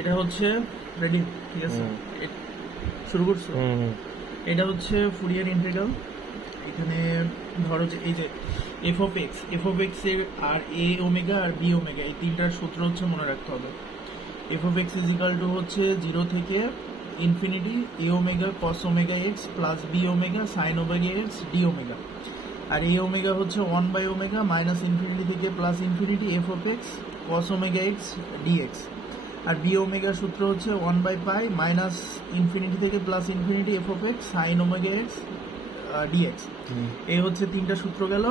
এটা হচ্ছে রেডি, ঠিক আছে, শুরু করছো। এটা হচ্ছে ফুরিয়ার ইন্টিগ্রাল। এখানে ধরো যে এই যে এফ অফ এক্স এর আর এ ওমেগা আর বি ওমেগা এই তিনটার সূত্র হচ্ছে মনে রাখতে হবে। F of X is equal to হচ্ছে 0 থেকে ইনফিনিটি এ omega cos omega x plus B omega sine omega x D omega, আর এ ওমেগা হচ্ছে 1 বাই ওমেগা মাইনাস ইনফিনিটি থেকে plus infinity F of X cos omega x DX, আর B ওমেগার সূত্র হচ্ছে 1 by pi minus infinity থেকে plus infinity F of X sine omega x D X. এই হচ্ছে তিনটা সূত্র গেল।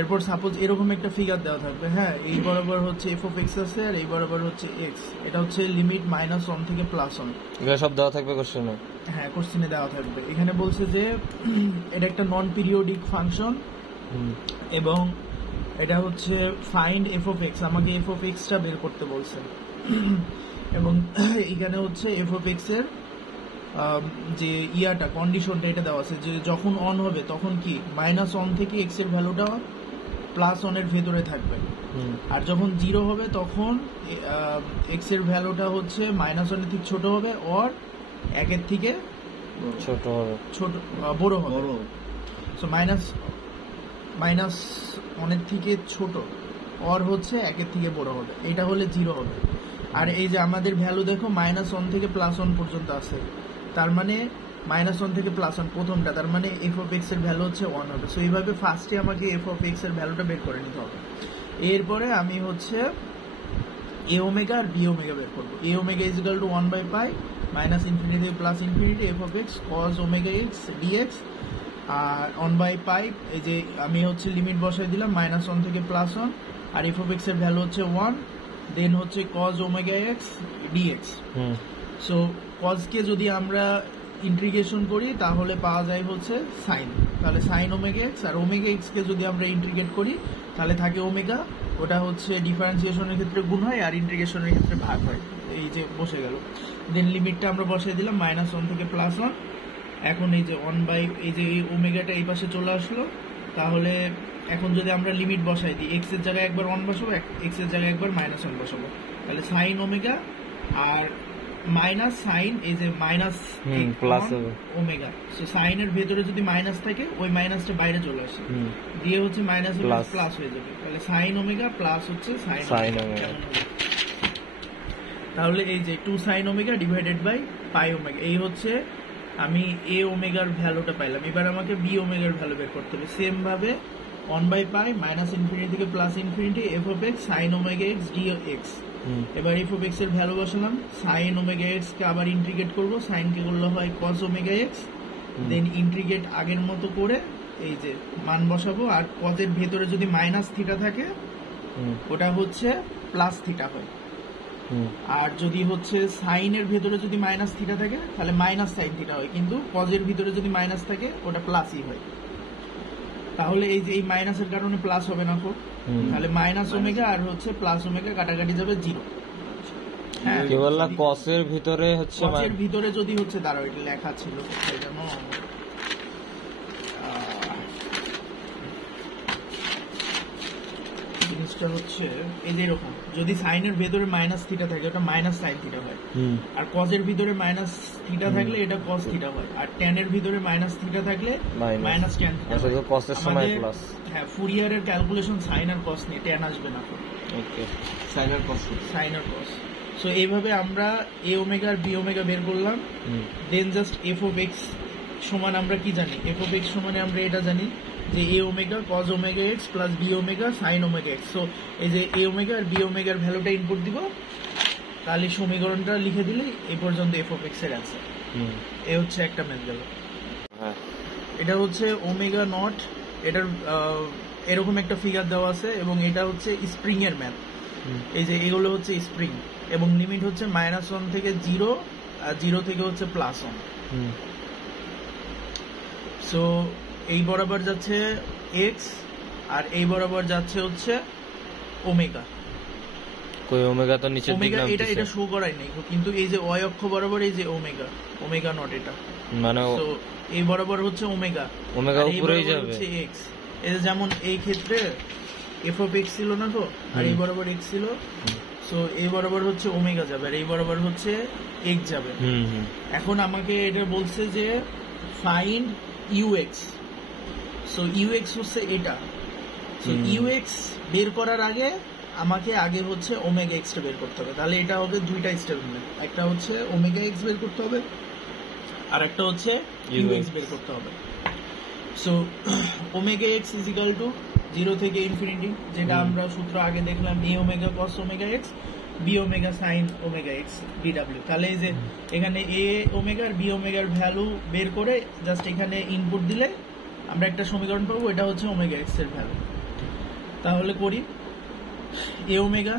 এরপর সাপোজ এরকম একটা ফিগার দেওয়া থাকবে, হ্যাঁ, এই বরাবর হচ্ছে এফ অফ এক্স আছে আর এই বরাবর হচ্ছে এক্স, এটা হচ্ছে লিমিট -1 থেকে +1, এগুলো সব দেওয়া থাকবে কোশ্চেনে। হ্যাঁ, কোশ্চেনে দেওয়া থাকবে। এখানে বলছে যে এটা একটা নন পিরিয়ডিক ফাংশন এবং এটা হচ্ছে ফাইন্ড এফ অফ এক্স, আমাকে এফ অফ এক্সটা বের করতে বলছে এবং এখানে হচ্ছে এফ অফ এক্স এর যে ইয়াটা কন্ডিশনটা এটা দেওয়া আছে যে যখন অন হবে তখন কি -1 থেকে এক্স এর ভ্যালুটা +1 এর ভেতরে থাকবে, আর যখন 0 হবে তখন এক্স এর ভ্যালুটা হচ্ছে -1 এর থেকে ছোট হবে অর 1 এর থেকে বড় হবে। সো -1 এর থেকে ছোট অর হচ্ছে 1 এর থেকে বড় হবে, এটা হলে 0 হবে। আর এই যে আমাদের ভ্যালু দেখো -1 থেকে +1 পর্যন্ত আছে, তার মানে -1 থেকে +1 প্রথমটা, তার মানে এফ অফ এক্স এর ভ্যালু হচ্ছে 1 হবে। সো এইভাবে ফার্স্টে আমাকে এফ অফ এক্স এর ভ্যালুটা বের করে নিতে হবে। এরপরে আমি হচ্ছে এ ওমেগা আর বি ওমেগা বের করবো। A omega is equal to 1 by pi minus infinity plus infinity F of X cos omega x DX, আর 1 বাই পাই এই যে আমি হচ্ছে লিমিট বসাই দিলাম -1 থেকে +1, আর এফ অফ এক্স এর ভ্যালু হচ্ছে 1, দেন হচ্ছে cos omega x dx. So cosকে যদি আমরা ইন্টিগ্রেশন করি তাহলে পাওয়া যায় হচ্ছে সাইন, তাহলে সাইন ওমেগা এক্স, আর ওমেগা এক্স কে যদি আমরা ইন্টিগ্রেট করি তাহলে থাকে ওমেগা, ওটা হচ্ছে ডিফারেন্সিয়েশনের ক্ষেত্রে গুণ হয় আর ইন্টিগ্রেশনের ক্ষেত্রে ভাগ হয়। এই যে বসে গেল, দেন লিমিটটা আমরা বসাই দিলাম -1 থেকে +1। এখন এই যে 1 বাই এই যে এই ওমেগাটা এই পাশে চলে আসলো, তাহলে এখন যদি আমরা লিমিট বসাই দিই এক্স এর জায়গায় একবার 1 বসাবো, এক্স এর জায়গায় একবার -1 বসাবো, তাহলে সাইন ওমেগা আর মাইনাস সাইন এই যে মাইনাস প্লাস ওমেগা। সো সাইনের ভেতরে যদি মাইনাস থাকে ওই মাইনাসটা বাইরে চলে আসে, দিয়ে হচ্ছে মাইনাস প্লাস হয়ে যাবে, তাহলে সাইন ওমেগা প্লাস হচ্ছে সাইন ওমেগা। তাহলে এই যে 2 sine omega divided by pi omega, এই হচ্ছে আমি এ ওমেগার ভ্যালুটা পাইলাম। এবার আমাকে বি ওমেগার ভ্যালু বের করতে হবে। সেম ভাবে 1 বাই পাই মাইনাস ইনফিনিটি থেকে plus infinity F of X sine omega x D x. এবার এফ অফ এক্স এর ভ্যালু বসালাম, সাইন ওমেগা এক্স কে আবার ইন্টিগ্রেট করবো, সাইন কে করলে হয় কস ওমেগা এক্স, দেন ইন্টিগ্রেট আগের মতো করে এই যে মান বসাবো, আর কস এর ভেতরে যদি মাইনাস থিটা থাকে ওটা হচ্ছে প্লাস থিটা হয়, আর যদি হচ্ছে সাইনের ভেতরে যদি মাইনাস থিটা থাকে তাহলে মাইনাস সাইন থিটা হয়, কিন্তু কজের ভিতরে যদি মাইনাস থাকে ওটা প্লাসই হয়। তাহলে এই যে এই মাইনাসের কারণে প্লাস হবে না, তাহলে মাইনাস ওমেগা আর হচ্ছে প্লাস ওমেগা কাটাকাটি যাবে 0। হ্যাঁ, কি বললা কসের ভিতরে হচ্ছে কসের ভিতরে যদি হচ্ছে দাঁড়াও এটা লেখা ছিল কোথায় জানো, জিনিসটা হচ্ছে এই যে এরকম, যদি সাইনের ভেতরে মাইনাস থিটা থাকে ওটা মাইনাস সাইন থিটা হয়, আর কজের ভিতরে মাইনাস থিটা থাকলে এটা কস থিটা হয়, আর ট্যান এর ভিতরে মাইনাস থিটা থাকলে মাইনাস ট্যান থিটা হয়। কসের সময় প্লাস। হ্যাঁ, ফুরিয়ারের ক্যালকুলেশন সাইন আর কস নিয়ে, ট্যান আসবে না। ওকে, সাইন আর কস। সো এইভাবে আমরা এ ওমেগা আর বি ওমেগা বের করলাম। দেন জাস্ট এফ অফ এক্স সমান আমরা কি জানি, এফ অফ এক্স সমানে আমরা এটা জানি যে a omega cos omega x plus B omega sine omega x. So এই যে এ ওমেগা আর বি ওমেগার ভ্যালুটা ইনপুট দিব, তাহলে সমীকরণটা লিখে দিলেই এই পর্যন্ত এফ অফ এক্স এর অ্যান্সার। এই হচ্ছে একটা ম্যাথ গেল। এটা হচ্ছে ওমেগা নট, এটার এরকম একটা ফিগার দেওয়া আছে এবং এটা হচ্ছে স্প্রিং এর ম্যাথ। এই যে এগুলো হচ্ছে স্প্রিং এবং লিমিট হচ্ছে -1 থেকে 0 আর 0 থেকে হচ্ছে +1। সো এই বরাবর যাচ্ছে এক্স আর এই বরাবর যাচ্ছে হচ্ছে ওমেগা। কই ওমেগা তো নিচের দিকে নামছে, এটা শো করাই নাই, কিন্তু এই যে y অক্ষ বরাবর এই যে ওমেগা নট এটা, মানে সো এই বরাবর হচ্ছে ওমেগা উপরেই যাবে হচ্ছে এক্স। এই যেমন এই ক্ষেত্রে এফ অফ এক্স ছিল না তো, আর এই বরাবর এক্স ছিল, সো এই বরাবর হচ্ছে ওমেগা যাবে আর এই বরাবর হচ্ছে এক্স যাবে। এখন আমাকে এটা বলছে যে ফাইন্ড ইউএক্স। সো ইউএক্স হচ্ছে এটা। সো ইউএক্স বের করার আগে আমাকে আগে হচ্ছে ওমেগা এক্সটা বের করতে হবে। তাহলে এটা হবে দুইটা স্টেপ, একটা হচ্ছে ওমেগা এক্স বের করতে হবে আর একটা হচ্ছে ইউএক্স বের করতে হবে। So omega x is equal to 0 থেকে ইনফিনিটি, যেটা আমরা সূত্র আগে দেখলাম, a omega cos omega x b omega sine omega x ডিডব্লিউ। তাহলে এই যে এখানে এ ওমেগা আর বি ওমেগার ভ্যালু বের করে জাস্ট এখানে ইনপুট দিলে আমরা একটা সমীকরণ পাবো, এটা হচ্ছে ওমেগা এক্স এর ভ্যালু। তাহলে করি এ ওমেগা,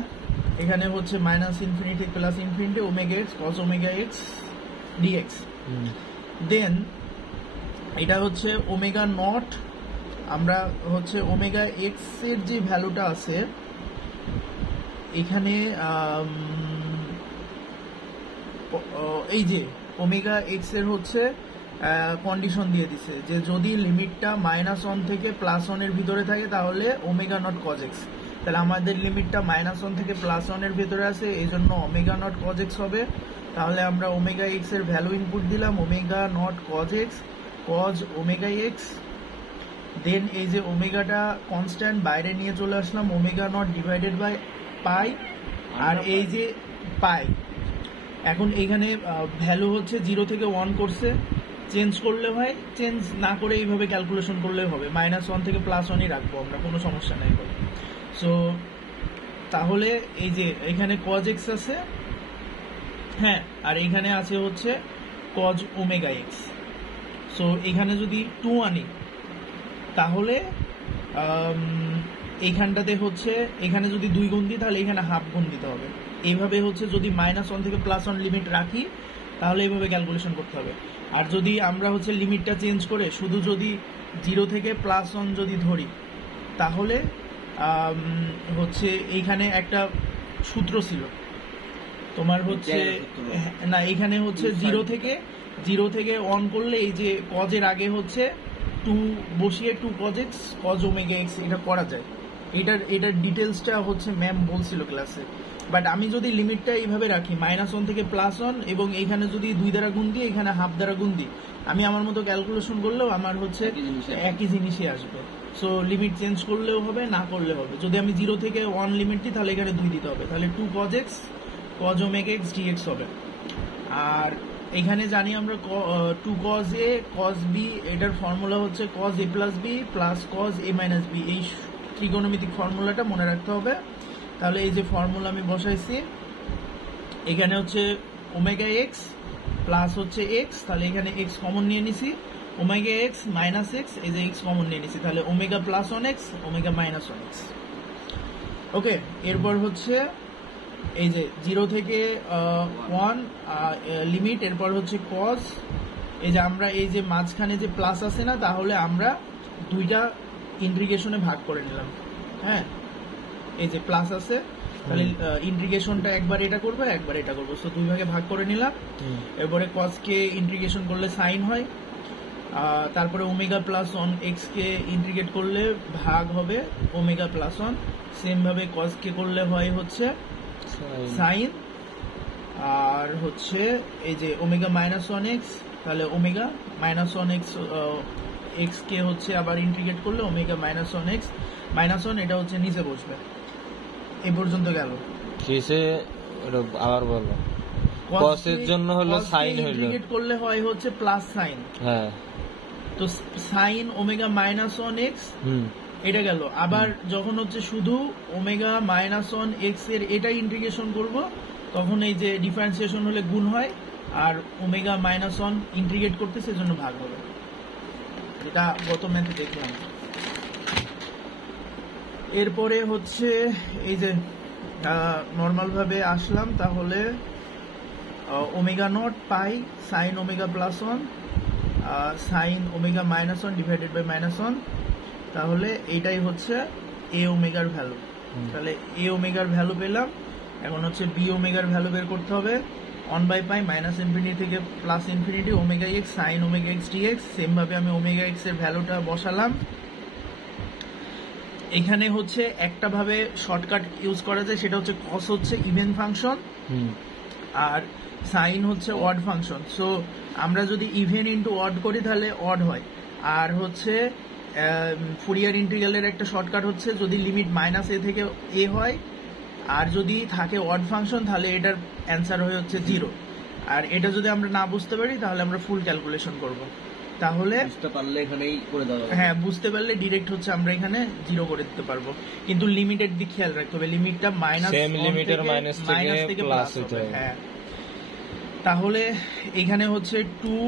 এখানে হচ্ছে minus infinity plus infinity omega x cos omega x dx. Then এটা হচ্ছে ওমেগা নট, আমরা হচ্ছে ওমেগা এক্স এর যে ভ্যালুটা আছে এখানে এই যে ওমেগা এক্স এর হচ্ছে কন্ডিশন দিয়ে দিছে যে যদি লিমিটটা -1 থেকে +1 এর ভিতরে থাকে তাহলে ওমেগা নট কজ এক্স। তাহলে আমাদের লিমিটটা -1 থেকে +1 এর ভিতরে আছে, এই জন্য ওমেগা নট কজ এক্স হবে। তাহলে আমরা ওমেগা এক্স এর ভ্যালু ইনপুট দিলাম, omega nought cos x cos omega x. Then এই যে ওমেগাটা কনস্ট্যান্ট বাইরে নিয়ে চলে আসলাম, omega nought divided by pi, আর এই যে পাই। এখন এইখানে ভ্যালু হচ্ছে 0 থেকে 1 করছে, চেঞ্জ করলে হয়, চেঞ্জ না করে এইভাবে ক্যালকুলেশন করলে হবে, -1 থেকে +1ই রাখবো আমরা, কোনো সমস্যা নাই। সো তাহলে এই যে এখানে কজ এক্স আছে, হ্যাঁ, আর এখানে আছে হচ্ছে কজ ওমেগা এক্স। সো এখানে যদি 2 আনি তাহলে এইখানটাতে হচ্ছে এখানে যদি 2 গুণ দিই তাহলে এখানে হাফ গুণ দিতে হবে। এইভাবে হচ্ছে যদি -1 থেকে +1 লিমিট রাখি তাহলে এইভাবে ক্যালকুলেশন করতে হবে। আর যদি আমরা হচ্ছে লিমিটটা চেঞ্জ করে শুধু যদি 0 থেকে +1 যদি ধরি তাহলে হচ্ছে এইখানে একটা সূত্র ছিল তোমার হচ্ছে, না এখানে হচ্ছে 0 থেকে 1 করলে এই যে কজের আগে হচ্ছে 2 বসিয়ে 2 cos x cos omega X এটা করা যায়। এটার ডিটেলসটা হচ্ছে ম্যাম বলছিল ক্লাসে। বাট আমি যদি লিমিটটা এইভাবে রাখি -1 থেকে +1 এবং এইখানে যদি 2 দ্বারা গুণ দিই এখানে হাফ দ্বারা গুণ দিই, আমি আমার মতো ক্যালকুলেশন করলেও আমার হচ্ছে একই জিনিসই আসবে। সো লিমিট চেঞ্জ করলেও হবে, না করলে হবে। যদি আমি 0 থেকে 1 লিমিট দিই তাহলে এখানে 2 দিতে হবে, তাহলে 2 cos x cos omega x dx হবে। আর এখানে জানি আমরা 2 cos a cos b, এটার ফর্মুলা হচ্ছে cos a plus b plus cos a minus b। এই ত্রিকোণমিতিক ফর্মুলাটা মনে রাখতে হবে। তাহলে এই যে ফর্মুলা আমি বসাইছি, এখানে হচ্ছে ওমেগা এক্স প্লাস হচ্ছে এক্স, তাহলে এখানে এক্স কমন নিয়ে নিছি, ওমেগা এক্স মাইনাস এক্স, এই যে এক্স কমন নিয়ে নিছি, তাহলে omega plus 1x omega minus 1x। ওকে, এরপর হচ্ছে এই যে 0 থেকে 1 লিমিট, এরপর হচ্ছে cos, এই যে আমরা এই যে মাঝখানে যে প্লাস আছে না, তাহলে আমরা দুইটা ইন্টিগ্রেশনে ভাগ করে নিলাম। হ্যাঁ, এই যে প্লাস আছে তাহলে ইন্টিগ্রেশনটা একবার এটা করবো একবার এটা করবো, সো দুই ভাগে ভাগ করে নিলাম। এরপরে cos কে ইন্টিগ্রেশন করলে সাইন হয়, তারপরে ওমেগা প্লাস 1x কে ইন্টিগ্রেট করলে ভাগ হবে ওমেগা প্লাস 1, সেম ভাবে cos কে করলে হয় হচ্ছে সাইন, আর হচ্ছে এই যে ওমেগা মাইনাস 1x, তাহলে ওমেগা মাইনাস 1x x কে হচ্ছে আবার ইন্টিগ্রেট করলে ওমেগা মাইনাস 1x মাইনাস 1, এটা হচ্ছে নিচে বসবে। এই পর্যন্ত গেল। কিসে আবার বলো, cos এর জন্য হলো sin হলো, ইন্টিগ্রেট করলে হয় হচ্ছে প্লাস সাইন। হ্যাঁ, তো সাইন ওমেগা মাইনাস 1x এটা গেল। আবার যখন হচ্ছে শুধু ওমেগা মাইনাস 1x এর এটা ইন্টিগ্রেশন করব তখন এই যে ডিফারেন্সিয়েশন হলে গুণ হয়, আর ওমেগা মাইনাস 1 ইন্টিগ্রেট করতে সেজন্য ভাগ হবে। এটা গত ম্যাথে দেখলাম। এরপরে হচ্ছে এই যে নর্মাল ভাবে আসলাম, তাহলে omega not pi sine omega plus 1 sine omega minus 1 divided by minus 1, তাহলে এইটাই হচ্ছে এ ওমেগার ভ্যালু। তাহলে এ ওমেগার ভ্যালু পেলাম। এখন হচ্ছে বি ওমেগার ভ্যালু বের করতে হবে, 1/π মাইনাস ইনফিনিটি থেকে plus infinity omega x sine omega x D X. Same ভাবে আমি ওমেগা এক্স এর ভ্যালুটা বসালাম। এখানে হচ্ছে একটা ভাবে শর্টকাট ইউজ করা যায়, সেটা হচ্ছে কস হচ্ছে ইভেন ফাংশন আর সাইন হচ্ছে অড ফাংশন। সো আমরা যদি ইভেন ইন্টু অড করি তাহলে অড হয়। আর হচ্ছে ফুরিয়ার ইন্টিগ্রালের একটা শর্টকাট হচ্ছে যদি লিমিট -a থেকে a হয় আর যদি থাকে অড ফাংশন তাহলে এটার অ্যান্সার হয়ে হচ্ছে 0। আর এটা যদি আমরা না বুঝতে পারি তাহলে আমরা ফুল ক্যালকুলেশন করব। তাহলে বুঝতে পারলে এখানেই করে দেওয়া যাবে। হ্যাঁ, বুঝতে পারলে ডিরেক্ট হচ্ছে আমরা এখানে 0 করে দিতে পারবো। কিন্তু লিমিটের দিক খেয়াল রাখতে হবে, লিমিটটা সেম লিমিটের মাইনাস থেকে প্লাস হতে হবে। হ্যাঁ, তাহলে এখানে হচ্ছে 2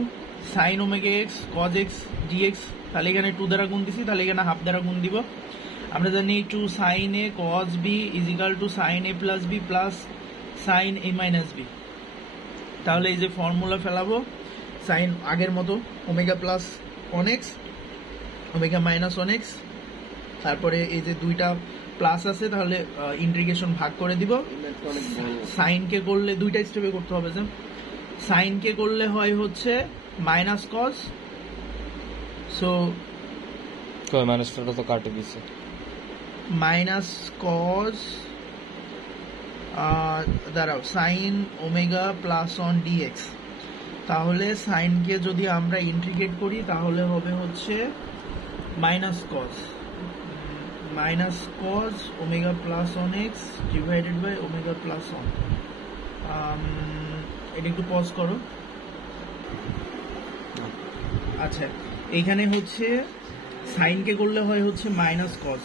sin omega x cos x dx, তাহলে এখানে 2 দ্বারা গুণ দিছি, তাহলে এখানে হাফ দ্বারা গুণ দিব। আমরা জানি 2 sin a cos b is equal to sin a plus b plus sin a minus b। তাহলে এই যে ফর্মুলা ফেলাবো, sin আগের মতো omega plus 1x omega minus 1x, তারপরে এই যে দুইটা প্লাস আছে তাহলে ইন্টিগ্রেশন ভাগ করে দিব। সাইন কে করলে দুইটা স্টেপে করতে হবে, যে সাইন কে করলে হয় হচ্ছে মাইনাস কস, সো কই মাইনাসটা তো কাটে দিছে, মাইনাস কস দাঁড়াও sine omega plus on D X. তাহলে সাইনকে যদি আমরা ইন্টিগ্রেট করি তাহলে হবে হচ্ছে minus cos omega plus on X divided by omega plus on. এটা একটু পজ করো। আচ্ছা, এখানে হচ্ছে সাইনকে করলে হয় হচ্ছে মাইনাস কস,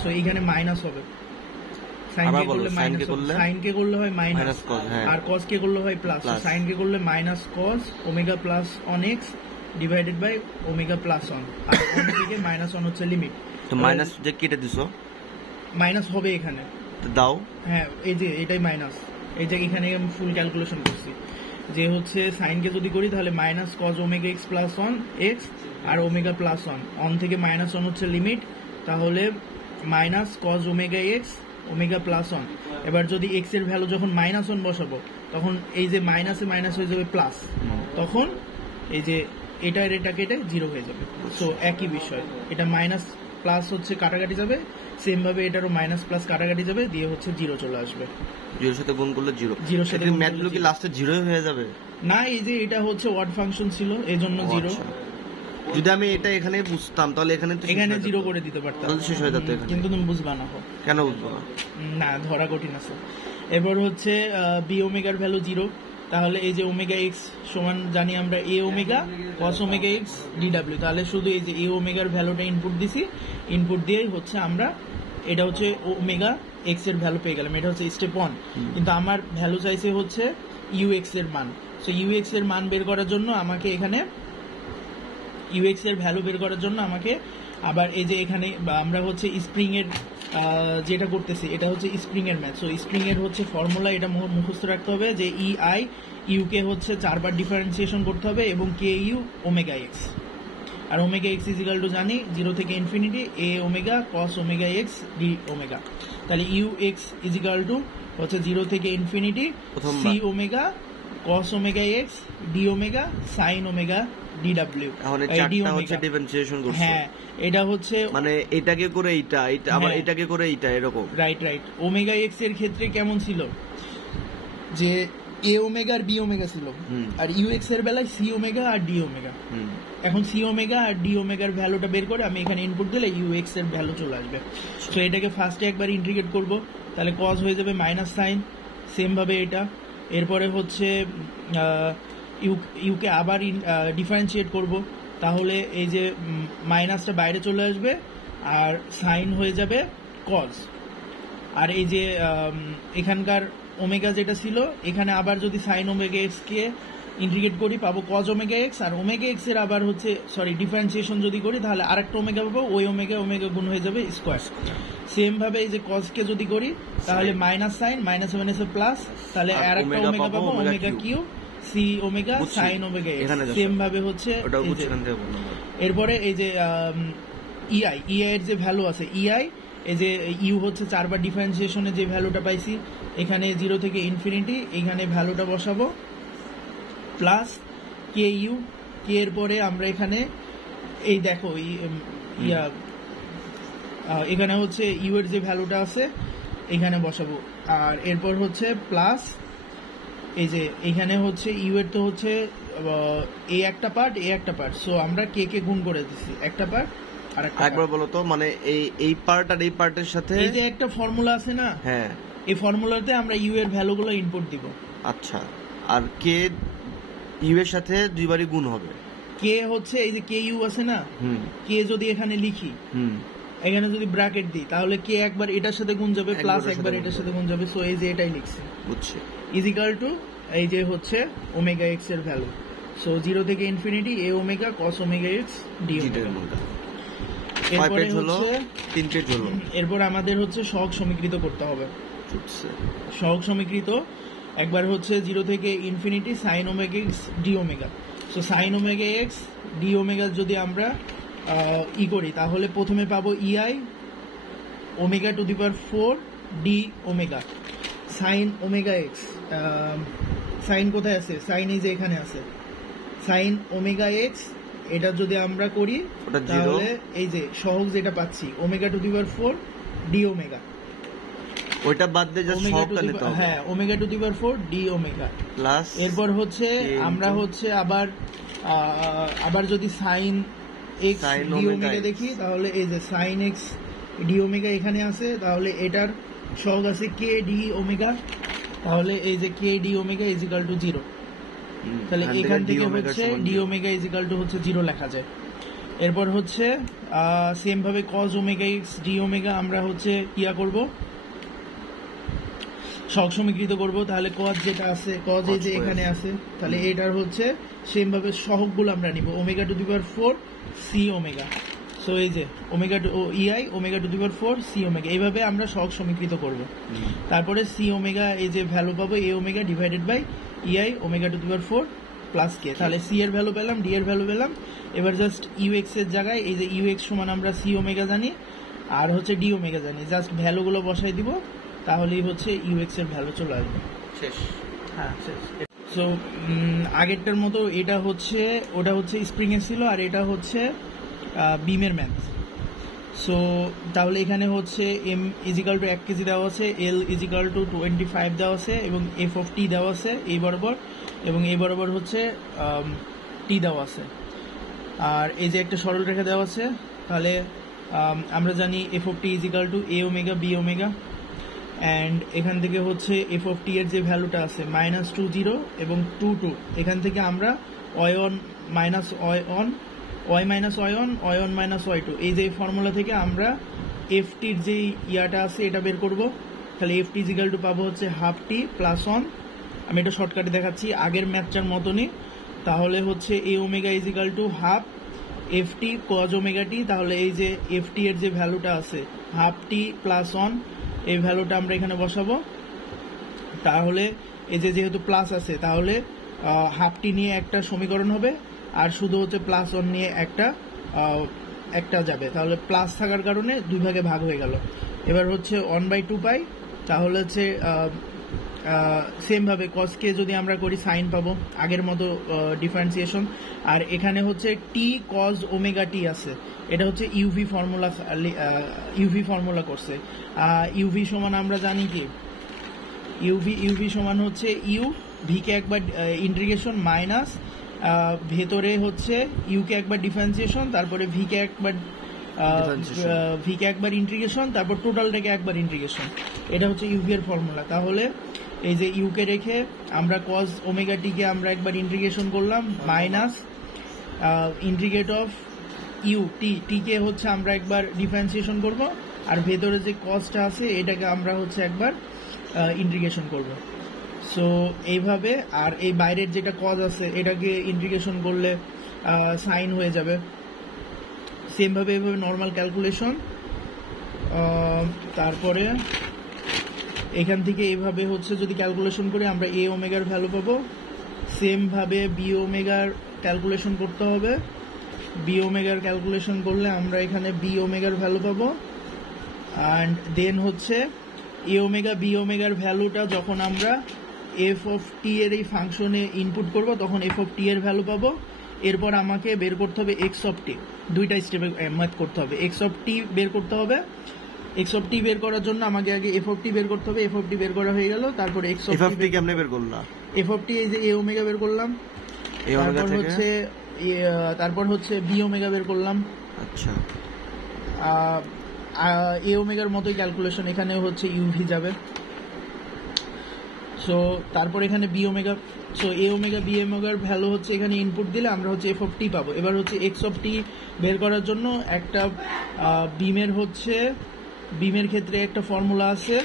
সো এইখানে মাইনাস হবে। সাইনকে করলে হয় মাইনাস আর কস কে করলে হয় প্লাস। সাইনকে করলে minus cos omega plus on X divided by omega plus on, আর অন থেকে মাইনাস অন হচ্ছে লিমিট। তো মাইনাস যে কেটে দিছো, মাইনাস হবে এখানে দাও। হ্যাঁ, এই যে এটাই মাইনাস, এই যে এখানে আমি ফুল ক্যালকুলেশন করছি যে হচ্ছে সাইনকে যদি করি তাহলে minus cos omega x plus on x আর ওমেগা প্লাস অন থেকে মাইনাস অন হচ্ছে লিমিট, তাহলে minus cos omega x omega plus n. এবার যদি এক্স এর ভ্যালু যখন মাইনাস অন বসাবো তখন এই যে মাইনাসে মাইনাস হয়ে যাবে প্লাস, তখন এই যে এটা কেটে 0 হয়ে যাবে। সো একই বিষয়, এটা মাইনাস প্লাস হচ্ছে কাটাকাটি যাবে, সেম ভাবে এটারও মাইনাস প্লাস কাটাকাটি যাবে, দিয়ে হচ্ছে 0 চলে আসবে। 0 সাথে গুণ করলে 0 সাথে ম্যাথগুলো কি লাস্টে 0 হয়ে যাবে? না, এই যে এটা হচ্ছে অড ফাংশন ছিল এজন্য 0। যদি আমি এটা এখানে বুঝতাম তাহলে এখানে 0 করে দিতে পারতাম, তাহলে শেষ হয়ে যেত। কিন্তু তুমি বুঝবা না। কেন বুঝবো না? না, ধরা কঠিন আছে। এবার হচ্ছে বি ওমেগার ভ্যালু 0, তাহলে এই যে ওমেগা এক্স সমান জানি আমরা a omega cos omega x ডিডাব্লিউ, তাহলে শুধু এই যে এ ওমেগার ভ্যালুটা ইনপুট দিছি, ইনপুট দিয়েই হচ্ছে আমরা এটা হচ্ছে ওমেগা এক্স এর ভ্যালু পেয়ে গেলাম। এটা হচ্ছে স্টেপ 1, কিন্তু আমার ভ্যালু চাইছে হচ্ছে ইউ এক্স এর মান। সো ইউ এক্স এর মান বের করার জন্য আমাকে এখানে ইউএক্স এর ভ্যালু বের করার জন্য আমাকে আবার এই যে এখানে আমরা হচ্ছে স্প্রিং এর যেটা করতেছি এটা হচ্ছে স্প্রিং এর ম্যাথ। সো স্প্রিং এর হচ্ছে ফর্মুলা, এটা মুখস্থ রাখতে হবে যে ই আই ইউ কে হচ্ছে 4 বার ডিফারেন্সিয়েশন করতে হবে এবং কে ইউ ওমেগা এক্স, আর omega x is equal to জানি 0 থেকে ইনফিনিটি এ omega cos omega x D omega. তাহলে u x is equal to হচ্ছে 0 থেকে infinity c omega cos omega x D omega sine omega ডিডব্লিউ। হ্যাঁ, এটা হচ্ছে মানে এটাকে করে এইটা আবার এটাকে করে এইটা, এরকম। রাইট। ওমেগা এক্স এর ক্ষেত্রে কেমন ছিল যে এ ওমেগা আর বি ওমেগা ছিল, আর ইউ এক্স এর বেলায় সি ওমেগা আর ডি ওমেগা। এখন সি ওমেগা আর ডি ওমেগার ভ্যালুটা বের করে আমি এখানে ইনপুট দিলে ইউ এক্স এর ভ্যালু চলে আসবে। তো এটাকে ফার্স্টে একবার ইন্টিগ্রেট করব, তাহলে কজ হয়ে যাবে মাইনাস সাইন, সেম ভাবে এটা। এরপরে হচ্ছে ইউকে আবার ডিফারেন্সিয়েট করব, তাহলে এই যে মাইনাসটা বাইরে চলে আসবে আর সাইন হয়ে যাবে কজ। আর এই যে এখানকার ওমেগা যেটা ছিল এখানে আবার যদি সাইন ওমেগা এক্স কে ইন্টিগ্রেট করি পাবো কজ ওমেগা এক্স, আর ওমেগা এক্স এর আবার হচ্ছে ডিফারেন্সিয়েশন যদি করি তাহলে আরেকটা ওমেগা পাবো, ওই ওমেগা গুণ হয়ে যাবে স্কোয়ার। সেম ভাবে এই যে কজ কে যদি করি তাহলে মাইনাস সাইন মাইনাস মাইনাসে প্লাস, তাহলে আরেকটা ওমেগা পাবো omega q c omega sine omega x. Same ভাবে হচ্ছে এরপরে এই যে ইআই এর যে ভ্যালু আছে ইআই, এই যে ইউ হচ্ছে 4 বার ডিফারেন্সিয়েশনে যে ভ্যালুটা পাইছি এখানে 0 থেকে ইনফিনিটি, এখানে ভ্যালুটা বসাবো প্লাস কে ইউ, কে এর পরে আমরা এখানে এই দেখো এখানে হচ্ছে ইউ এর যে ভ্যালুটা আছে এখানে বসাবো, আর এরপর হচ্ছে প্লাস এই যে এখানে হচ্ছে ইউ এর তো হচ্ছে এ একটা পার্ট এ একটা পার্ট, সো আমরা কে কে গুণ করে দিচ্ছি একটা পার্ট আর একটা একবার বলো তো, মানে এই পার্ট আর এই পার্টের সাথে এই যে একটা ফর্মুলা আছে না, হ্যাঁ এই ফর্মুলাতে আমরা ইউ এর ভ্যালুগুলো ইনপুট দিব। আচ্ছা, আর কে ইউ এর সাথে দুইবারই গুণ হবে। কে হচ্ছে এই যে কে ইউ আছে না, কে যদি এখানে লিখি এখানে যদি ব্র্যাকেট দিই তাহলে কে একবার এটার সাথে গুণ যাবে প্লাস একবার এটার সাথে গুণ যাবে, সো এই যে এটাই লিখছি বুঝছি, ইজিক্যাল টু এই যে হচ্ছে ওমেগা এক্স এর ভ্যালু, সো 0 থেকে ইনফিনিটি এ omega cos omega x D omega. এরপরে হচ্ছে 3 পেজ হলো, এরপর আমাদের হচ্ছে সহগ সমীকৃত করতে হবে। সহগ সমীকৃত একবার হচ্ছে 0 থেকে infinity sine omega x D omega, so sine omega x D omega যদি আমরা করি তাহলে প্রথমে পাবো e i omega to the power 4 d omega sine omega x, sine কোথায় আছে, সাইন এই যে এখানে আছে, সাইন ওমেগা এক্স এটা যদি আমরা করি তাহলে এই যে সহগ যেটা পাচ্ছি omega to the power 4 d omega, ওইটা বাদ দিয়ে জাস্ট সহগটা নিতে হবে, হ্যাঁ omega to the power 4 d omega plus এরপর হচ্ছে আমরা হচ্ছে আবার যদি সাইন এক্স ডি ওমেগা দেখি তাহলে এই যে সাইন এক্স ডি ওমেগা এখানে আছে, তাহলে এটার সহগ আছে কে ডি ওমেগা, তাহলে এই যে K D omega is equal to 0, তাহলে এখান থেকে হচ্ছে d omega is equal to হচ্ছে 0 লেখা যায়। এরপর হচ্ছে সেম ভাবে cause omega x D omega আমরা হচ্ছে কিয়া করব সহগ সমীকৃত করব, তাহলে কজ যেটা আছে কজ এই যে এখানে আছে তাহলে এটার হচ্ছে সেম ভাবে সহগগুলো আমরা নিব omega to the power 4 c omega, so এই যে ওমেগা টু ইআই omega to the power 4 c omega, এইভাবে আমরা সহগ সমীকৃত করব। তারপরে সি ওমেগা এই যে ভ্যালু পাবো a omega divided by e i omega to the power 4 plus k, তাহলে সি এর ভ্যালু পেলাম ডি এর ভ্যালু পেলাম। এবার জাস্ট ইউ এক্স এর জায়গায় এই যে ইউ এক্স সমান আমরা সি ওমেগা জানি আর হচ্ছে ডি ওমেগা জানি, জাস্ট ভ্যালুগুলো বসাই দিব তাহলেই হচ্ছে ইউ এক্স এর ভ্যালু চলে আসবে, শেষ। হ্যাঁ শেষ। সো আগেরটার মতো এটা হচ্ছে ওটা হচ্ছে স্প্রিং এর ছিল আর এটা হচ্ছে বিমের ম্যাথ। সো তাহলে এখানে হচ্ছে এম ইজিক্যাল টু 1 কেজি দেওয়া আছে, এল ইজিক্যাল টু 25 দেওয়া আছে এবং এফ অফ টি দেওয়া আছে এই বরাবর, এবং এই বরাবর হচ্ছে টি দেওয়া আছে, আর এই যে একটা সরল রেখা দেওয়া আছে। তাহলে আমরা জানি f of t is equal to a omega b omega, and এখান থেকে হচ্ছে এফ অফ টি এর যে ভ্যালুটা আছে -2 0 এবং 2 2, এখান থেকে আমরা y n minus y n y minus y n y n minus y two, এই যে ফর্মুলা থেকে আমরা এফ টির যে ইয়াটা আছে এটা বের করব। তাহলে এফ টি ইজিক্যাল টু পাবো হচ্ছে হাফ টি প্লাস অন, আমি এটা শর্টকাটে দেখাচ্ছি আগের ম্যাথটার মতনই, তাহলে হচ্ছে এ omega is equal to half f t cos omega t, তাহলে এই যে এফ টি এর যে ভ্যালুটা আছে হাফ টি প্লাস অন এই ভ্যালুটা আমরা এখানে বসাবো। তাহলে এই যে যেহেতু প্লাস আছে তাহলে হাফ টি নিয়ে একটা সমীকরণ হবে আর শুধু হচ্ছে প্লাস অন নিয়ে একটা যাবে, তাহলে প্লাস থাকার কারণে 2 ভাগে ভাগ হয়ে গেল। এবার হচ্ছে 1/2 পাই, তাহলে হচ্ছে সেম ভাবে কস কে যদি আমরা করি সাইন পাবো আগের মতো ডিফারেন্সিয়েশন, আর এখানে হচ্ছে টি কজ ওমেগা টি আছে, এটা হচ্ছে ইউভি ফর্মুলা করছে। ইউভি সমান আমরা জানি কি ইউভি সমান হচ্ছে ইউ ভি কে একবার ইন্টিগ্রেশন মাইনাস ভেতরে হচ্ছে ইউ কে একবার ডিফারেন্সিয়েশন, তারপরে ভি কে একবার ইন্টিগ্রেশন, তারপর টোটালটাকে একবার ইন্টিগ্রেশন, এটা হচ্ছে ইউভি এর ফর্মুলা। তাহলে এই যে ইউ কে রেখে আমরা কজ ওমেগা টি কে আমরা একবার ইন্টিগ্রেশন করলাম minus integrate of u t কে হচ্ছে আমরা একবার ডিফারেন্সিয়েশন করব, আর ভেতরে যে কজটা আছে এটাকে আমরা হচ্ছে একবার ইন্টিগ্রেশন করব। সো এইভাবে, আর এই বাইরের যেটা কজ আছে এটাকে ইন্টিগ্রেশন করলে সাইন হয়ে যাবে। সেম ভাবে এইভাবে নর্মাল ক্যালকুলেশন, তারপরে এখান থেকে এইভাবে হচ্ছে যদি ক্যালকুলেশন করি আমরা এ ওমেগার ভ্যালু পাবো। সেম ভাবে বি ওমেগার ক্যালকুলেশন করতে হবে, বি ওমেগার ক্যালকুলেশন করলে আমরা এখানে বি ওমেগার ভ্যালু পাবো, অ্যান্ড দেন হচ্ছে এ ওমেগা বি ওমেগার ভ্যালুটা যখন আমরা এফ অফ টি এর এই ফাংশনে ইনপুট করব তখন এফ অফ টি এর ভ্যালু পাবো, এরপর আমাকে বের করতে হবে এক্স অফ টি, দুইটা স্টেপে ম্যাথ করতে হবে। এক্স অফ টি বের করতে হবে, এক্স অফ টি বের করার জন্য আমাকে আগে এফ অফ টি বের করতে হবে। এফ অফ টি বের করা হয়ে গেল, তারপর এক্স অফ টি কেমনে বের করলা? এফ অফ টি এই যে এ ওমেগা বের করলাম, তারপর হচ্ছে বি ওমেগা বের করলাম। আচ্ছা, এ ওমেগার মতোই ক্যালকুলেশন, এখানে হচ্ছে ইউভি যাবে। সো তারপর এখানে বি ওমেগা, সো এ ওমেগা বি ওমেগার ভ্যালু হচ্ছে এখানে ইনপুট দিলে আমরা হচ্ছে এফ অফ টি পাবো। এবার হচ্ছে এক্স অফ টি বের করার জন্য একটা বিমের ক্ষেত্রে একটা ফর্মুলা আছে,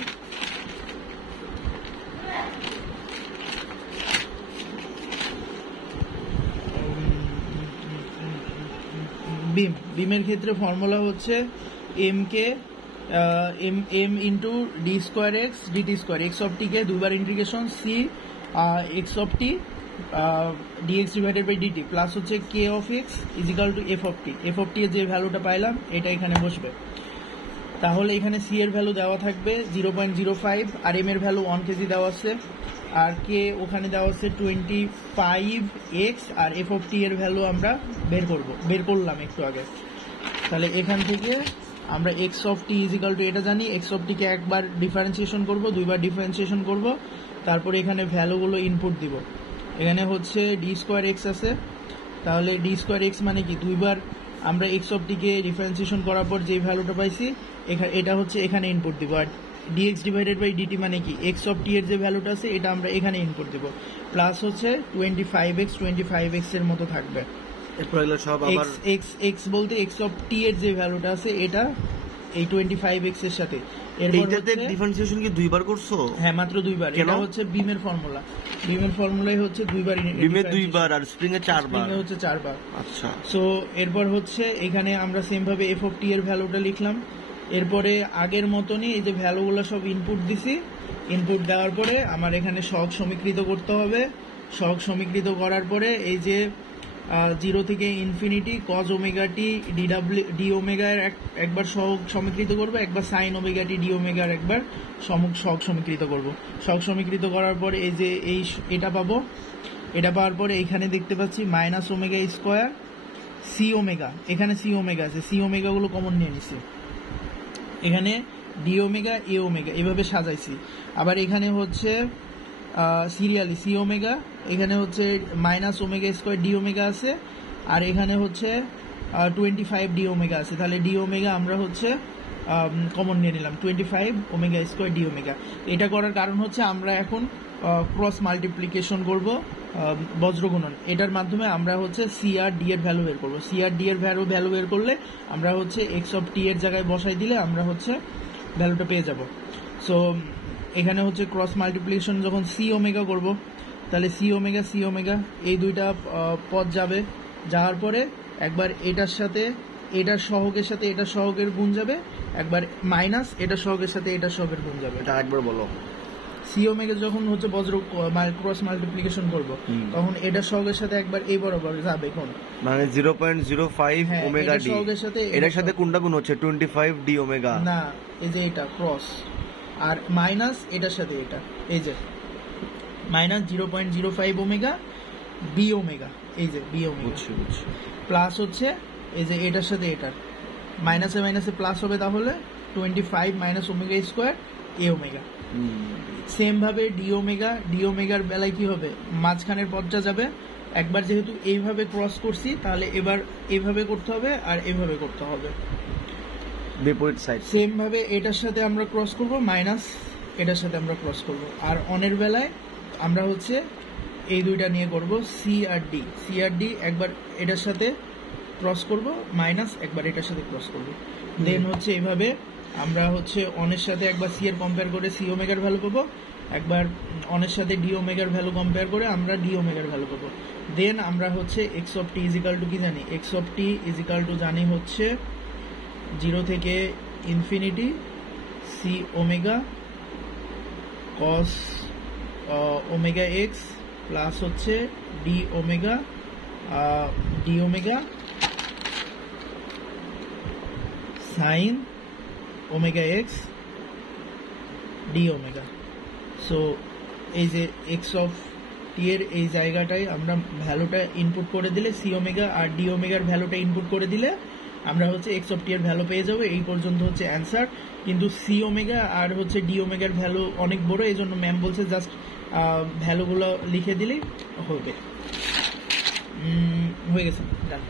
বিমের ক্ষেত্রে ফর্মুলা হচ্ছে m k m into d square x dt square, x of t কে দুইবার integration c x of t dx divided by dt plus হচ্ছে k of x is equal to f of t. F of t এর যে ভ্যালুটা পাইলাম এটা এখানে বসবে। তাহলে এখানে সি এর ভ্যালু দেওয়া থাকবে 0.05, আর এম এর ভ্যালু 1 কেজি দেওয়া আছে, আর কে ওখানে দেওয়া আছে 25x, R f of t এর ভ্যালু আমরা বের করলাম একটু আগে। তাহলে এখান থেকে আমরা x of t is equal to এটা জানি, এক্স অফ টি কে একবার ডিফারেন্সিয়েশন করব, দুইবার ডিফারেন্সিয়েশন করব, তারপরে এখানে ভ্যালুগুলো ইনপুট দিব। এখানে হচ্ছে ডি স্কোয়ার এক্স আছে, তাহলে ডি স্কোয়ার এক্স মানে কি দুইবার আমরা x of t K differentiation করার পর যে ভ্যালুটা পাইছি এটা হচ্ছে এখানে ইনপুট দিব। আর ডিএক্স ডিভাইডেড বাই ডিটি মানে কি এক্স অফ টি এর যে ভ্যালুটা আছে এটা আমরা এখানে ইনপুট দিব, প্লাস হচ্ছে 25x এর মতো থাকবে। এরপর এগুলো সব আবার এক্স বলতে এক্স অফ টি এর যে ভ্যালুটা আছে এটা এই 25x এর সাথে। এইটাতে ডিফারেন্সিয়েশন কি দুইবার করছো? হ্যাঁ, মাত্র দুইবার। এটা হচ্ছে বিমের ফর্মুলা, বিমের ফর্মুলাই হচ্ছে দুইবার, বিমের দুইবার আর স্প্রিং এ চারবার, স্প্রিং এ হচ্ছে 4 বার। আচ্ছা, সো এরপর হচ্ছে এখানে আমরা সেম ভাবে এফ অফ টি এর ভ্যালুটা লিখলাম। এরপরে আগের মতনই এই যে ভ্যালুগুলো সব ইনপুট দিছি, ইনপুট দেওয়ার পরে আমার এখানে সহগ সমীকৃত করতে হবে। সহগ সমীকৃত করার পরে এই যে 0 থেকে infinity cos omega t d ওমেগার একবার সহগ সমীকৃত করবো, একবার সাইন ওমেগা টি ডি ওমেগার একবার সহগ সমীকৃত করব। সহগ সমীকৃত করার পরে এই যে এটা পাবো, এটা পাওয়ার পরে এখানে দেখতে পাচ্ছি minus omega square c omega, এখানে সি ওমেগা আছে, সি ওমেগা গুলো কমন নিয়ে নিছি, এখানে ডি ওমেগা এ ওমেগা এভাবে সাজাইছি। আবার এখানে হচ্ছে সিরিয়ালি সি ওমেগা, এখানে হচ্ছে minus omega square D omega আছে, আর এখানে হচ্ছে 25 ডি ওমেগা আছে। তাহলে ডি ওমেগা আমরা হচ্ছে কমন নিয়ে নিলাম, 25 ওমেগা স্কোয়ার ডি ওমেগা। এটা করার কারণ হচ্ছে আমরা এখন ক্রস মাল্টিপ্লিকেশন করব, বজ্রগুণন, এটার মাধ্যমে আমরা হচ্ছে সি আর ডি এর ভ্যালু বের করবো। সি আর ডি এর ভ্যালু বের করলে আমরা হচ্ছে এক্স অফ টি এর জায়গায় বসাই দিলে আমরা হচ্ছে ভ্যালুটা পেয়ে যাব। সো এখানে হচ্ছে ক্রস মাল্টিপ্লিকেশন যখন সি ওমেগা করব, তাহলে সি ওমেগা এই দুইটা পদ যাবে, যাওয়ার পরে একবার এটার সাথে এটার সহগের সাথে এটার সহগের গুণ যাবে, একবার মাইনাস এটার সহগের সাথে এটার সহগের গুণ যাবে। এটা একবার বলো। সি ওমেগা যখন হচ্ছে ক্রস মাল্টিপ্লিকেশন করব, তখন এটার সহগের সাথে একবার এই বরাবর যাবে, কোন মানে 0.05 ওমেগা ডি, এটার সাথে কোনটা গুণ হচ্ছে 25 ডি ওমেগা, না এই যে এটা ক্রস, আর মাইনাস এটার সাথে এটা, এই যে মাইনাস 0.05 ওমেগা বি ওমেগা, এই যে বি ওমেগা, প্লাস হচ্ছে এই যে এটার সাথে এটার মাইনাসে মাইনাসে প্লাস হবে, তাহলে 25 মাইনাস ওমেগা স্কোয়ার এ ওমেগা। সেম ভাবে ডি ওমেগার বেলায় কি হবে, মাঝখানের পদটা যাবে, একবার যেহেতু এইভাবে ক্রস করছি তাহলে এবার এইভাবে করতে হবে আর এইভাবে করতে হবে, বিপরীত সাইড। সেম ভাবে এটার সাথে আমরা ক্রস করব, মাইনাস এটার সাথে আমরা ক্রস করব, আর অনের বেলায় আমরা হচ্ছে এই দুইটা নিয়ে করব, সি আর ডি একবার এটার সাথে ক্রস করব, মাইনাস একবার এটার সাথে ক্রস করব। দেন হচ্ছে এইভাবে আমরা হচ্ছে অনের সাথে একবার সি এর কম্পেয়ার করে সি ওমেগার ভ্যালু পাবো, একবার অনের সাথে ডি ওমেগার ভ্যালু কম্পেয়ার করে আমরা ডি ওমেগার ভ্যালু পাবো। দেন আমরা হচ্ছে x of t is equal to কি জানি, x of t is equal to জানি হচ্ছে 0 থেকে infinity c omega cos omega x plus হচ্ছে d omega sine omega x D omega. So এই যে এক্স অফ টি এর এই জায়গাটায় আমরা ভ্যালুটা ইনপুট করে দিলে সি ওমেগা আর ডি ওমেগার ভ্যালুটা ইনপুট করে দিলে আমরা হচ্ছে এক্স অফ টি এর ভ্যালু পেয়ে যাবো। এই পর্যন্ত হচ্ছে অ্যান্সার। কিন্তু সি ওমেগা আর হচ্ছে ডি ওমেগার ভ্যালু অনেক বড়, এই জন্য ম্যাম বলছে জাস্ট ভ্যালুগুলো লিখে দিলেই হবে। হয়ে গেছে, ডান।